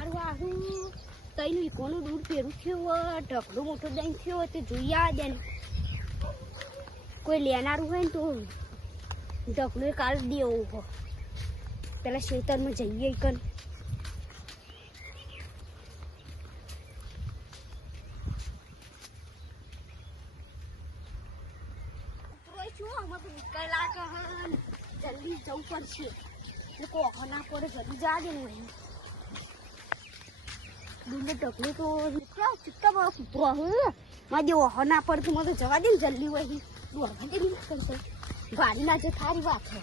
અમારું આહું તઈનું ઇકોનું દૂર ફેરું થયું ઢગલો મોટો દહીં થયો તે જોઈ આ દે કોઈ લેનારું હોય ને તો ઢગલો કાલ દેવો પેલા ખેતરમાં જઈએ કન જલ્દી જવું પડશે કોખો ના પડે જલ્દી જા દે ને દૂરને ઢગલો તો નીકળ્યા ચિત્તા બસ ઉતરો મારે જે ઓહો ના પડે તો મને તો જવા દે ને જલ્દી વહી દોડવા દે નહીં કરશે ગાડી ના જે થારી વાત છે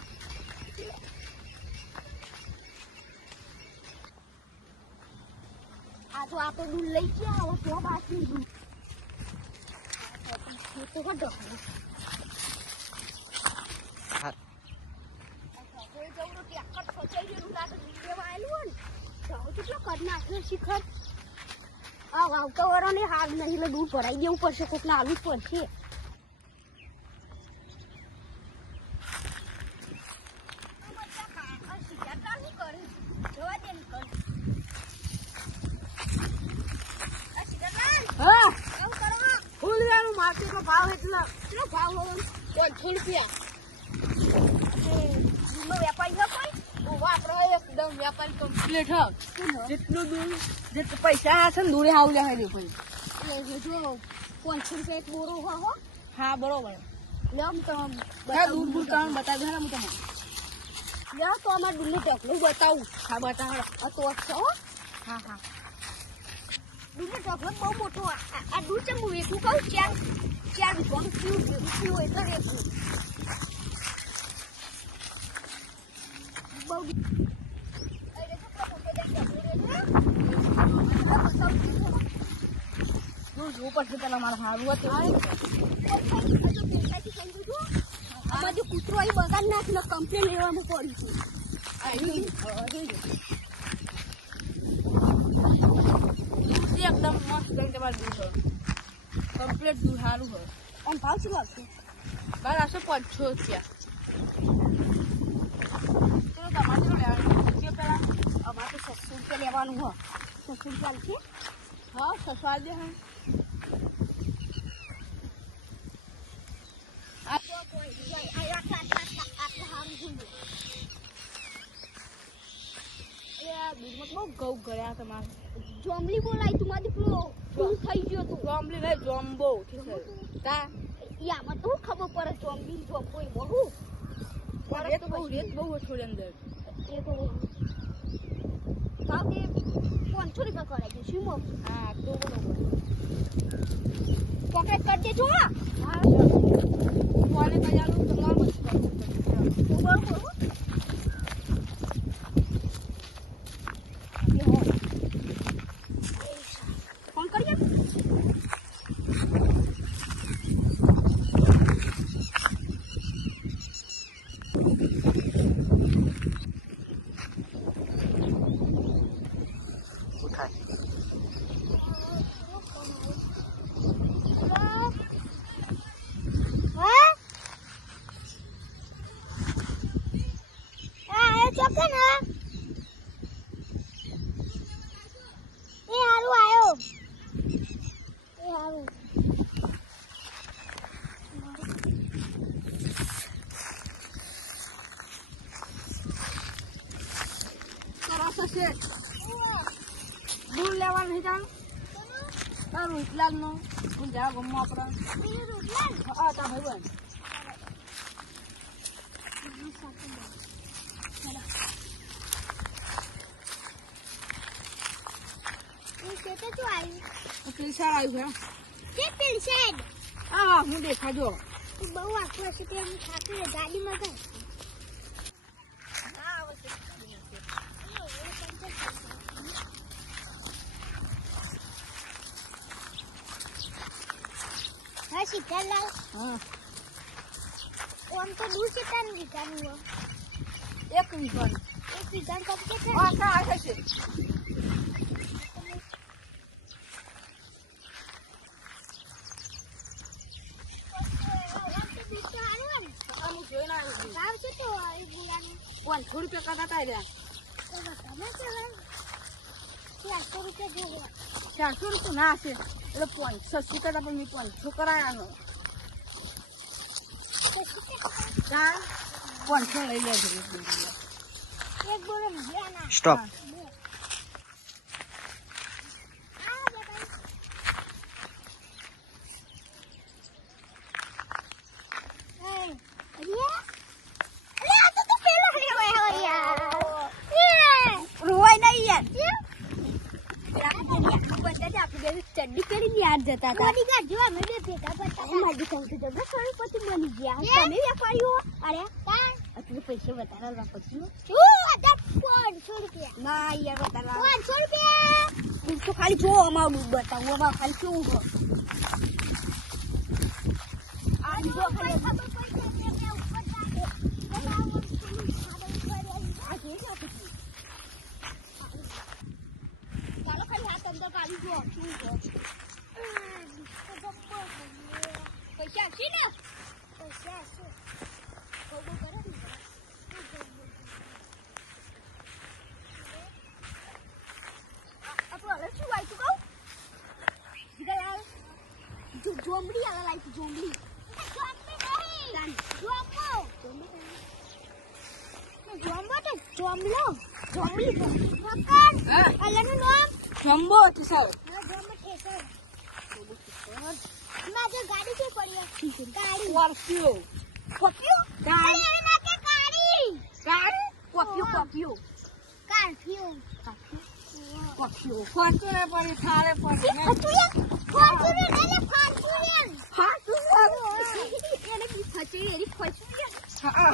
આ તો આપણે દૂર લઈ ગયા હવે તો બાકી દૂર તો ઢગલો શિખર આવતા વરોને હાલ નહીં એટલે દૂર ભરાઈ દેવું પડશે કોકને આવું જ પડશે માર્કેટનો ભાવ એટલો ભાવ હોય 500 રૂપિયા વેપારી વાપરો એકદમ વેપારી કમ્પ્લીટ હ જેટલું દૂર જેટલું પૈસા હશે ને દૂરે આવું લે ભાઈ જો 500 રૂપિયા એક બોરો હો હા બરોબર લે દૂર દૂર કામ બતાવી દે હું તમને લે તો અમારે દૂરનું ઢગલું બતાવું હા બતાવ આ તો છો હા હા દૂરનું ઢગલું બહુ મોટો આ દૂર છે હું એટલું કહું ચાર વીઘાનું પીવું હોય તો રેખું બહુ જોવું પડશે પેલા મારા સારું હતું આમાં જે કૂતરો અહીં બગાડ નાખીને કમ્પ્લેન લેવાનું પડ્યું છે એકદમ મસ્ત તમારે દૂર હોય કમ્પ્લીટ દૂર સારું હોય આમ ભાવ શું લાગશે બાર આવશે 500 રૂપિયા અમારે તો 600 રૂપિયા લેવાનું હોય 600 રૂપિયા છે હા 600 દે હા બહુ ઘઉં ગયા તમારે જોમલી બોલાય તું મારી પેલો ફૂલ થઈ ગયો તું જોમલી નહીં જોમ્બો યામાં તો ખબર પડે જોમલી જોમ્બો એ બોલું રેત બહુ થોડી અંદર એ તો ભાવ દે 500 રૂપિયા કરાઈ દે શું હા તો બરોબર પોકેટ કરી દેજો હા કોને કજાલું તમારું તો બરોબર ફોન કરીએ દૂર લેવાનું નહીં તારું તારું ઇટલાલ નો હું જા ગમવા આપણે હા તા ભાઈ હા હું દેખાજો બહુ આખું હશે તે થાકી ગાડીમાં જાય શીતલલાલ હા ઓમ તો દૂર છે તાન વીઘાનું એક વીઘાનું કબ કે હા આ છે ₹500 કદાતા રહ્યા 400 રૂપિયા ના હશે એટલે 500 કરતા પણ મેં 500 કરાયાનો 500 લઈ લેજો એક બોલો સ્ટોપ ચડ્ડી કરીને યાદ જતા હતા બોડીગાર્ડ જો અમે બે ભેગા પડતા હતા મારી કંકુ જબર સોરી પછી બની ગયા તમે વેપારીઓ અરે આટલું પૈસા વધારે રાખો છો આ 500 રૂપિયા ના યાર વધારે 500 રૂપિયા હું તો ખાલી જો અમારું બતાવું અમાર ખાલી કેવું હો આ જો ખાલી ખબર પડશે કે ઉપર જાકે ચાલો ખાલી હાથ અંદર કાઢી જો શું છે પૈસા આપશી ને પૈસા આપશી ખબર કરે ને આપણું અલગ શું વાંચું કહું જીગલાલ જોમડી આલા લાઈક જોમડી જોમલો જોમલી પકડ અલગનું નામ જમ્બો ઠેસર જમ્બો ઠેસર માજો ગાડી કે પડી ગાડી સ્કોર્પિયો સ્કોર્પિયો ગાડી અરે માકે ગાડી ગાડી સ્કોર્પિયો સ્કોર્પિયો સ્કોર્પિયો ફોર્ચ્યુનર પડી થારે પડી ફોર્ચ્યુનર એટલે ફોર્ચ્યુનર એને કી ફચડી એરી ફચડી હા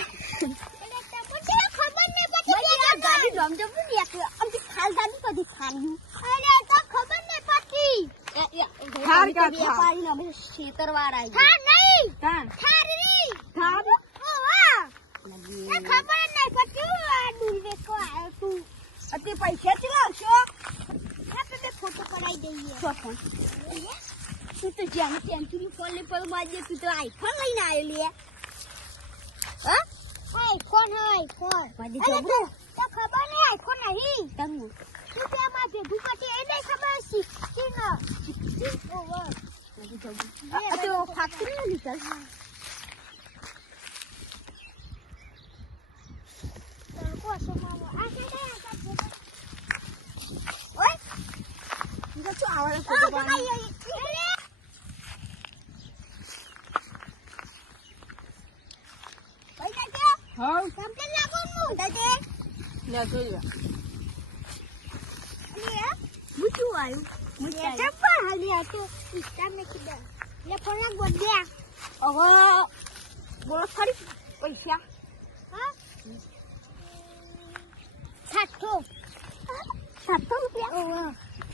એને તપો ખબર ને પછી ગાડી જમજમ ને એક અમથી ખાલ ગાડી કદી ખાલ્યું અરે તો ખબર ને પછી થાર કા વેપારી અમે ખેતરવાર આવી થાર નહીં થારી થાર ઓવા એ ખબર નહીં પછી આ દુર્વે કો આયો તું અતે પૈસા ચલાવશો આપણે તે ફોટો પડાઈ દઈએ તું તો જામ ટેન્શન ફોન લે પર માજે તું તો આઈફોન લઈને આવ્યો લે હા આઈફોન વાડી જબરો તો ખબર નહીં આઈફોન નહીં તમને તું તે માં ભેગું પટી એ નહીં ખબર છે ના ઓવા વાડી જબરો આ તો ફાક્ટરી ની નીકળ તો કોસો મામો આ કે ઓય ઈ તો આવડે ફોટો પાડી હા કમ્પ્લીટ લાગો નું દાદે લે જોઈ લે મુચું આયું મુચા ચપ્પા હાલી આ તો ઇસ્ટા મે કીધા લે ફોન લાગ બોલ્યા હવે બોલો ખરી પૈસા હા 700 રૂપિયા ઓવા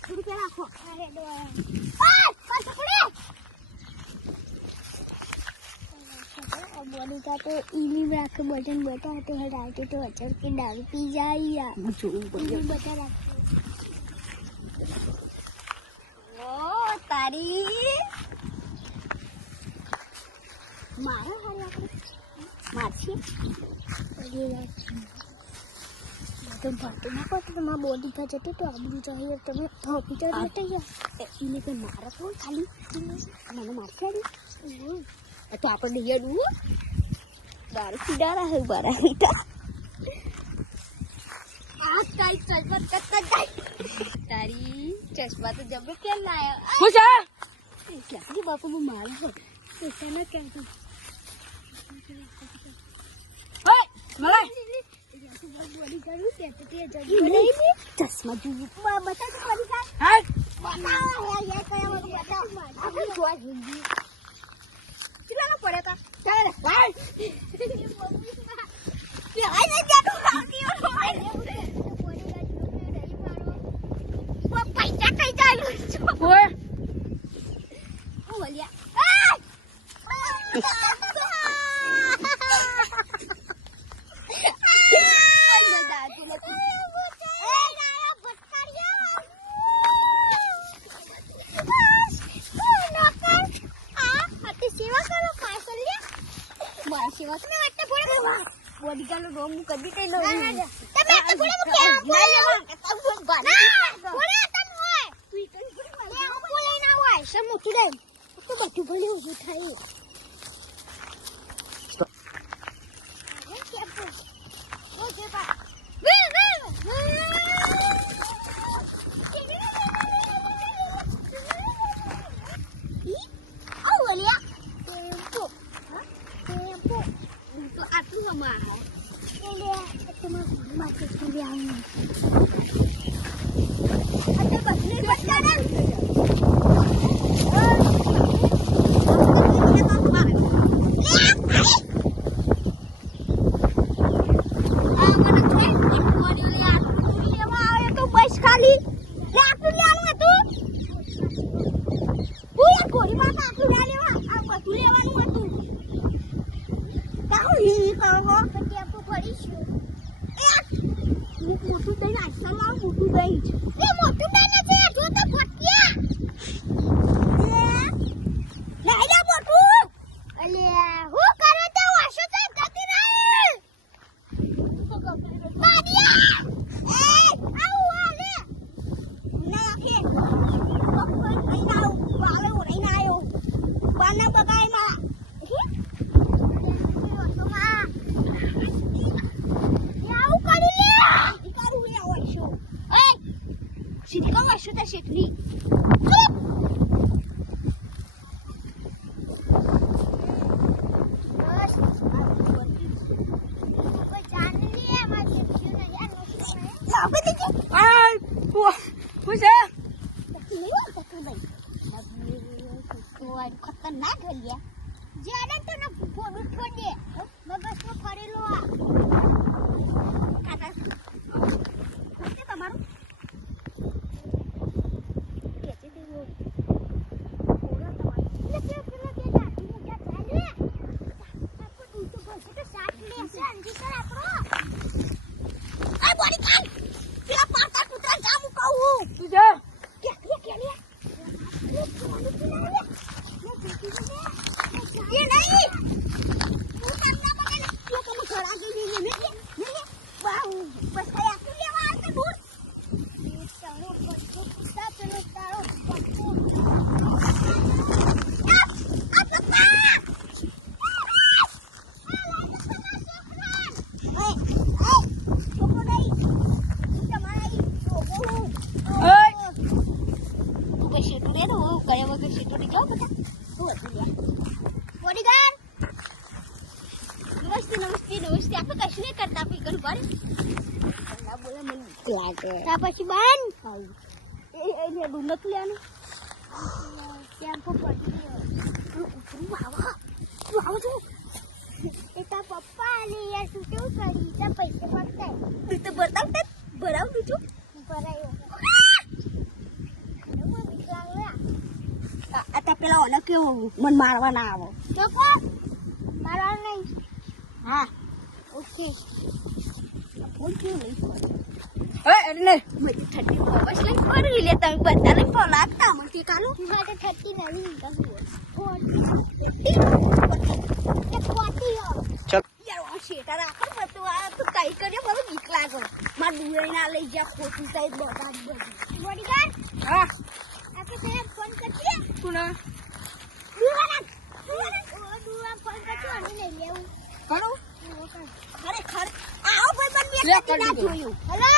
રૂપિયા રાખો અરે દો આ પકડે बोडी का तो इली में आके बटन बताते हैं डालते तो अचर के दारू पी जाई या बता रखो ओ तारी मारा हरिया माछी ये तो बात ना को तो मां बॉडी का जते तो आबरू चाहिए તમે હોસ્પિટલ બેઠા ગયા ઇને કે મારા કોણ ખાલી મને મારખાડી તો આપણે યડું દારૂ પીડારા હે બારા હીટા આ કાઈ ચશ્મા કત્તા જાય તારી ચશ્મા તો જબરો કેમ લાયો હું છે ક્યાંથી બાપુ હું મારું હો પૈસા ના કેમ તું ઓય મલા બોડી કરું તે જલ્દી નહીં ચશ્મા જુઓ બતા તો બોડી કા હા બતાવો યાર કયા મને બતાવો આપણે જોવા જઈએ કેટલા પડ્યા તા ચાલે ભાઈ કે આઈ ને જાડો ખાતી હો પૈસા કઈ ચાલુ ઓય ઓ વલિયા બોડી કા નો રોમ કદી કઈ નો તમે તો પૂરા મુકે ભેગું થઈ ખતરનાક થઈ ગયા જેને તને ફોડું છોડી મગજમાં ફરેલો આ કાકા તે તમારું કેચે દેવો ઓલા તમારી લે કે જાતી મુજા ચાલે આપકો તું તો બસે તો સાથ લે છે અંજી કર આપણો આ બોડી કાલ પેલા પાટા કૂતરા જામુ કહું તું જા કે લે ये नहीं वो करना पड़ेगा ये तुम खड़ा के लिए नहीं वाह बस आया तू ले वहां से दूर चलो बस कुत्ता चलो तारो अब पप्पा नमस्ते आप कशी नाही करता आपण इकडे बर मला बोला मन लागे तापाशी बान ए डुंगत लेने टेम्पो पडली वावा तू एका पप्पा आले यार तू केव करीचा पैसे मागताय तू तर बतावतात भराव तुझू भरायो आता પેલા ઓને કેવું મન મારવા ના આવો ચોકો મારવા નહીં હા ઓકે ફોન ક્यों नहीं ए अरे मुझे 30 बस नहीं कर ले तब बता ले पलाता मुझे कालो मारे 30 नहीं का हुआ 40 चल यार वो शेटा राखो मत आ तू काई करे मला भीक लागो मार दुरे ना ले जा खोटू साइड बता बॉडीगार्ड हां आपे तेरे फोन करती कुणा दुरा फोन करती आणि नाही लेऊ करू अरे खर आओ भाई बन मैं ना જોયું હેલો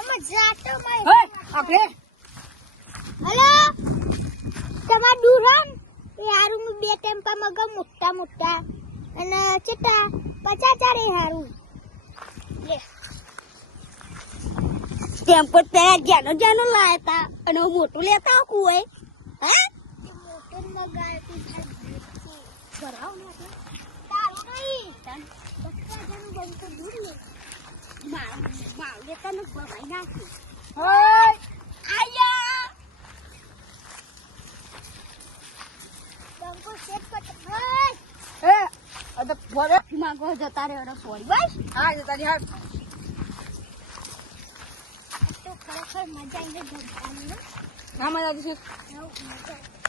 અમે જાતો મે આપણે હેલો તમાર દુરાન યારું મે બે ટેમ્પા મગ મોટા મોટા અને ચટા 50 ચારે હારું લે ટેમ્પો તે જાનો લાયા તા અને મોટું લેતા કોઈ હે મોટું મગાય તું ભરાવ ને તારું નહીં તન બચ્ચા જન બંકો દૂર ને માર લેતા ને ભરાઈ નાખી ઓય આયા બંકો સેટ પટ એ અદ ભરે માંગો જતા રે ઓર ફોન બસ હા જતા રે હા તો ખરેખર મજા આવી ગઈ ના મજા આવી છે